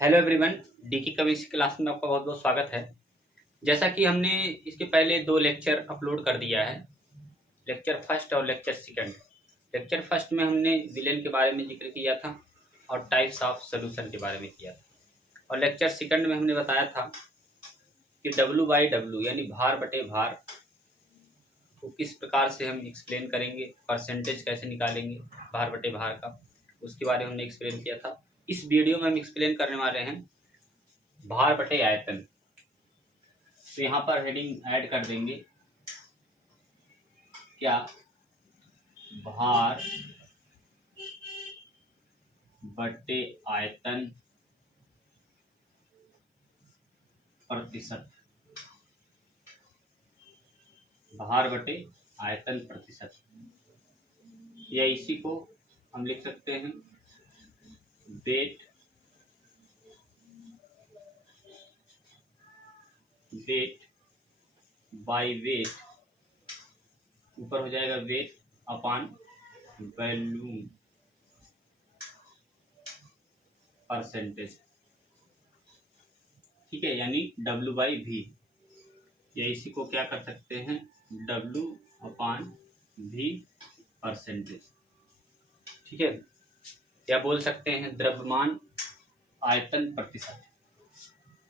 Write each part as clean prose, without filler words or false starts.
Hello everyone, DK chemistry class में आपका बहुत बहुत स्वागत है। जैसा कि हमने इसके पहले दो लेक्चर अपलोड कर दिया है, लेक्चर फर्स्ट और लेक्चर सेकंड। लेक्चर फर्स्ट में हमने विलेन के बारे में जिक्र किया था और टाइप्स ऑफ सोल्यूशन के बारे में किया था, और लेक्चर सेकंड में हमने बताया था कि W/W यानी भार बटे भार को किस प्रकार से हम एक्सप्लेन करेंगे, परसेंटेज कैसे निकालेंगे भार बटे भार का, उसके बारे में हमने एक्सप्लेन किया था। इस वीडियो में हम एक्सप्लेन करने वाले हैं भार बटे आयतन। तो यहाँ पर हेडिंग ऐड कर देंगे, क्या भार बटे आयतन प्रतिशत, भार बटे आयतन प्रतिशत, या इसी को हम लिख सकते हैं वेट बाय वेट, ऊपर हो जाएगा वेट अपॉन वॉल्यूम परसेंटेज। ठीक है, यानी W/V, या इसी को क्या कर सकते हैं W/V परसेंटेज। ठीक है, या बोल सकते हैं द्रव्यमान आयतन प्रतिशत,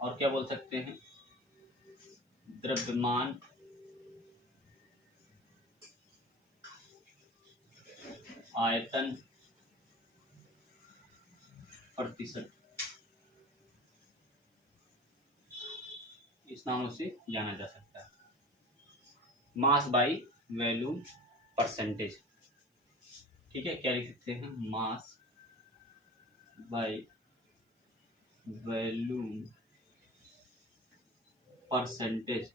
और क्या बोल सकते हैं द्रव्यमान आयतन प्रतिशत, इस नामों से जाना जा सकता है। Mass by volume percentage. ठीक है, क्या लिख सकते हैं मास बाय वॉल्यूम परसेंटेज,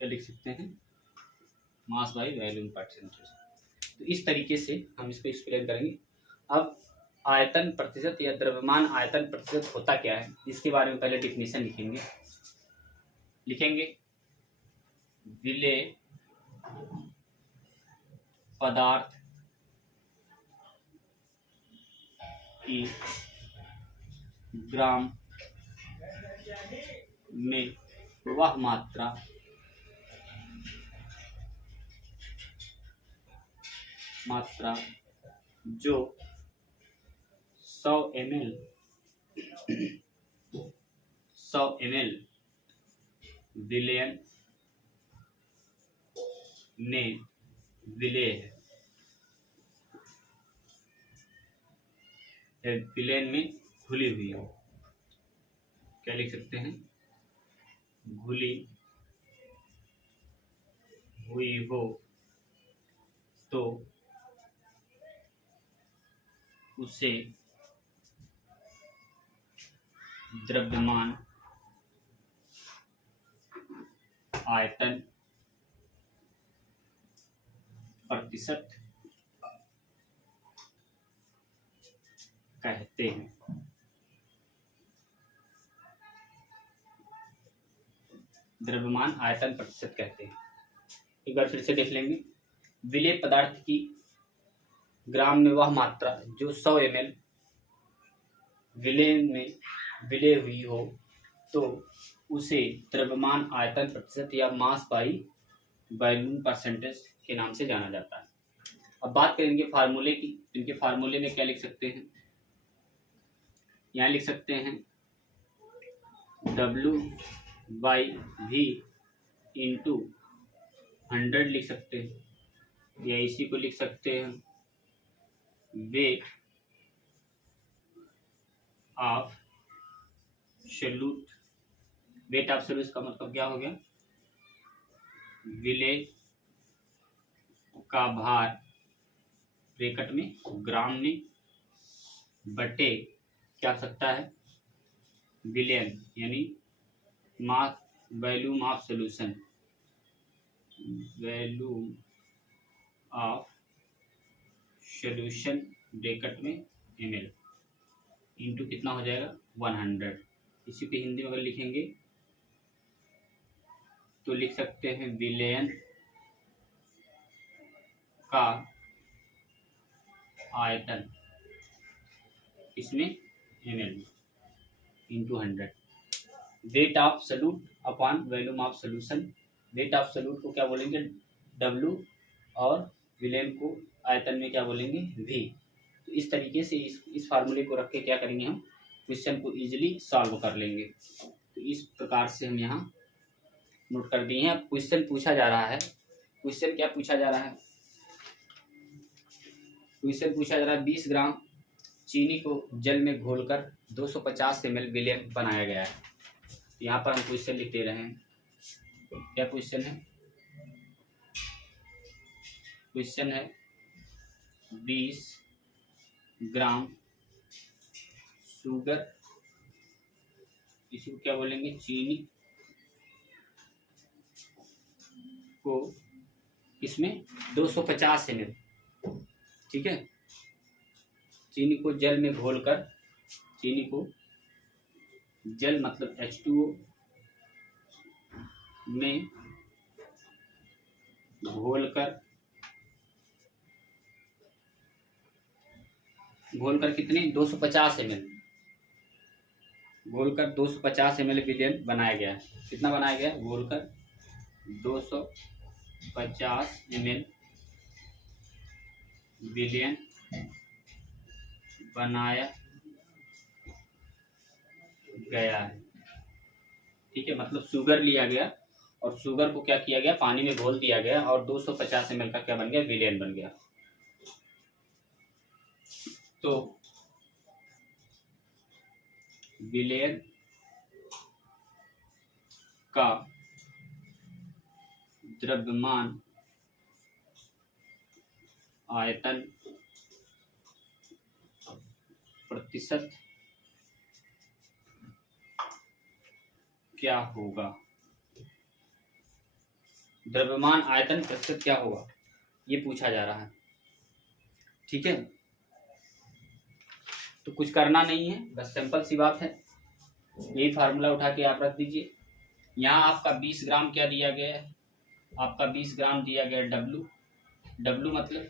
क्या लिख सकते हैं मास बाय वॉल्यूम परसेंटेज। तो इस तरीके से हम इसको एक्सप्लेन करेंगे। अब आयतन प्रतिशत या द्रव्यमान आयतन प्रतिशत होता क्या है, इसके बारे में पहले डिफिनीशन लिखेंगे। विलेय पदार्थ की ग्राम में वह मात्रा जो 100 ml विलयन में विलेय है, विलयन में घुली हुई हो। क्या लिख सकते हैं घुली हुई हो, तो उसे द्रव्यमान आयतन प्रतिशत कहते हैं। द्रव्यमान आयतन प्रतिशत कहते हैं। एक बार फिर से देख लेंगे। विलेय पदार्थ की ग्राम में वह मात्रा जो 100 ml विलेय में विलेय हुई हो, तो उसे द्रव्यमान आयतन प्रतिशत या मास बाय वॉल्यूम परसेंटेज के नाम से जाना जाता है। अब बात करेंगे फार्मूले की। इनके फार्मूले में क्या लिख सकते हैं, यहाँ लिख सकते हैं W/V इंटू 100 लिख सकते हैं, या इसी को लिख सकते हैं weight of solute. Weight of solute का मतलब क्या हो गया, विलेय का भार ब्रैकेट में ग्राम में बटे क्या हो सकता है विलयन, यानी mass volume of solution, volume of solution bracket में ml इंटू कितना हो जाएगा 100। इसी को हिंदी में अगर लिखेंगे तो लिख सकते हैं विलयन का आयतन इसमें ml में into 100। Weight of solute upon volume of solution. Weight of solute को क्या बोलेंगे W और विलेन को आयतन में क्या बोलेंगे V। तो इस तरीके से इस फार्मूले को रख के क्या करेंगे हम क्वेश्चन को इजीली सॉल्व कर लेंगे। तो इस प्रकार से हम यहाँ नोट कर दिए हैं। क्वेश्चन पूछा जा रहा है, क्वेश्चन क्या पूछा जा रहा है, क्वेश्चन पूछा जा रहा है 20 ग्राम चीनी को जल में घोलकर 250 ml विलेन बनाया गया है। यहाँ पर हम क्वेश्चन लिख दे रहे हैं। क्या क्वेश्चन है, क्वेश्चन है 20 ग्राम शुगर, इसी को क्या बोलेंगे चीनी को इसमें 250 ml, ठीक है, चीनी को जल में घोलकर, चीनी को जल मतलब H2O में घोलकर कितने 250 ml, घोलकर 250 ml विलेन बनाया गया। कितना बनाया गया, घोलकर 250 ml विलेन बनाया गया है, ठीक है। मतलब शुगर लिया गया और शुगर को क्या किया गया, पानी में घोल दिया गया और 250 ml का क्या बन गया, विलेन बन गया। तो विलेन का द्रव्यमान आयतन प्रतिशत क्या होगा, द्रव्यमान आयतन प्रतिशत क्या होगा, ये पूछा जा रहा है, ठीक है। तो कुछ करना नहीं है, बस सिंपल सी बात है, यही फार्मूला उठा के आप रख दीजिए। यहाँ आपका 20 ग्राम क्या दिया गया है, आपका 20 ग्राम दिया गया W मतलब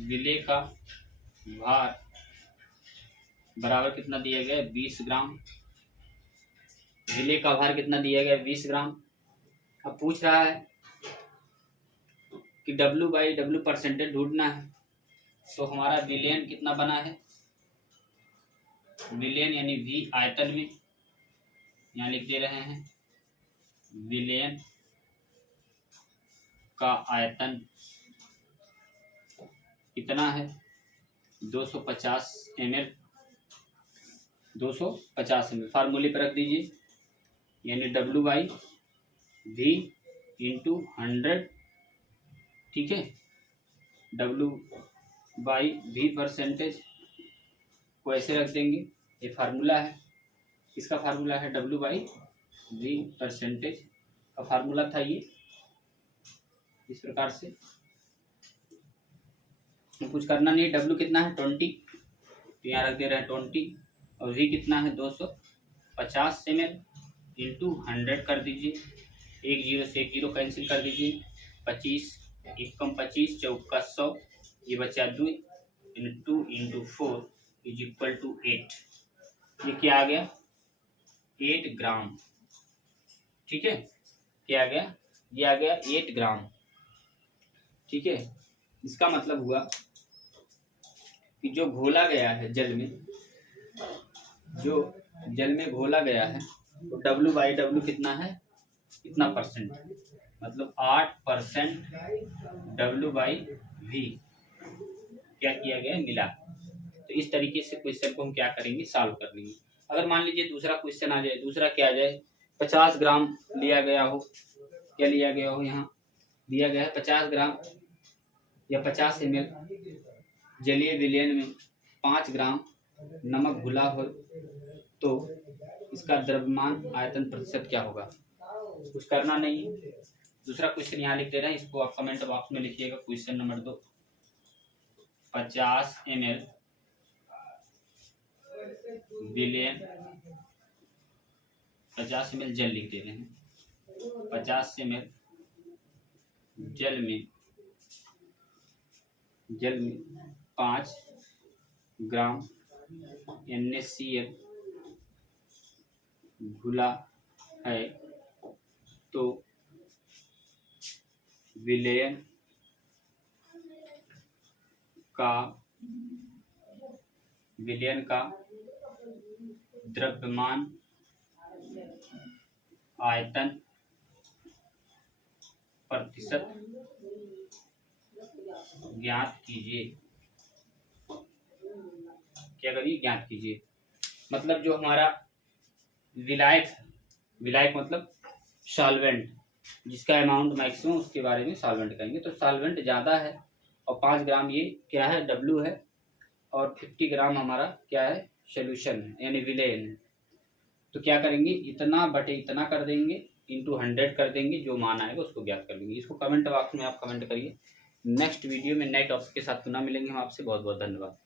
विले का भार बराबर कितना दिया गया, 20 ग्राम। विले का भार कितना दिया गया, 20 ग्राम। अब पूछ रहा है कि W/W परसेंटेज ढूंढना है। तो हमारा विलेन कितना बना है, विलेन यानी V आयतन में, यहाँ लिख दे रहे हैं विलेन का आयतन कितना है 250 ml, 250 ml फार्मूले पर रख दीजिए, यानी W/V इंटू 100, ठीक है। W/V परसेंटेज को ऐसे रख देंगे, ये फार्मूला है, इसका फार्मूला है W/V परसेंटेज का फार्मूला था ये, इस प्रकार से। कुछ करना नहीं, W कितना है 20, तो यहाँ रख दे रहे हैं 20, और V कितना है 250 ml इंटू 100 कर दीजिए, एक जीरो से एक जीरो कैंसिल कर दीजिए, 25 1 कम 25 चौका 100, ये बचा 2 इंटू 4 इज इक्वल टू 8। ये क्या आ गया 8 ग्राम, ठीक है। क्या आ गया, ये आ गया 8 ग्राम, ठीक है। इसका मतलब हुआ कि जो घोला गया है जल में, जो जल में घोला गया है, तो W/W कितना है, कितना परसेंट, मतलब 8% W/V क्या किया गया, मिला। तो इस तरीके से क्वेश्चन को हम क्या करेंगे, सॉल्व कर लेंगे। अगर मान लीजिए दूसरा क्वेश्चन आ जाए, दूसरा क्या आ जाए, 50 ग्राम लिया गया हो, क्या लिया गया हो, यहाँ दिया गया है 50 ग्राम या 50 ml जलीय विलयन में 5 ग्राम नमक घुला हो, तो इसका द्रव्यमान आयतन प्रतिशत क्या होगा। कुछ करना नहीं है, दूसरा क्वेश्चन यहाँ लिख दे रहे हैं, इसको आप कमेंट बॉक्स में लिखिएगा। क्वेश्चन नंबर 2, 50 ml विलयन, 50 ml जल लिख दे रहे हैं, 50 ml जल में जल में 5 ग्राम NaCl घुला है तो विलयन का द्रव्यमान आयतन प्रतिशत ज्ञात कीजिए। क्या करिए? ज्ञात कीजिए। मतलब जो हमारा विलायक है, विलायक मतलब सॉल्वेंट, जिसका अमाउंट मैक्सिमम, उसके बारे में सॉल्वेंट कहेंगे। तो सॉल्वेंट ज़्यादा है और 5 ग्राम ये क्या है? W है, और 50 ग्राम हमारा क्या है? सोल्यूशन है, यानी विलेन है। तो क्या करेंगे? इतना बटे इतना कर देंगे, इंटू 100 कर देंगे, जो मान आएगा उसको ज्ञात कर देंगे। इसको कमेंट बॉक्स में आप कमेंट करिए। नेक्स्ट वीडियो में नए टॉपिक के साथ पुनः मिलेंगे हम आपसे। बहुत बहुत धन्यवाद।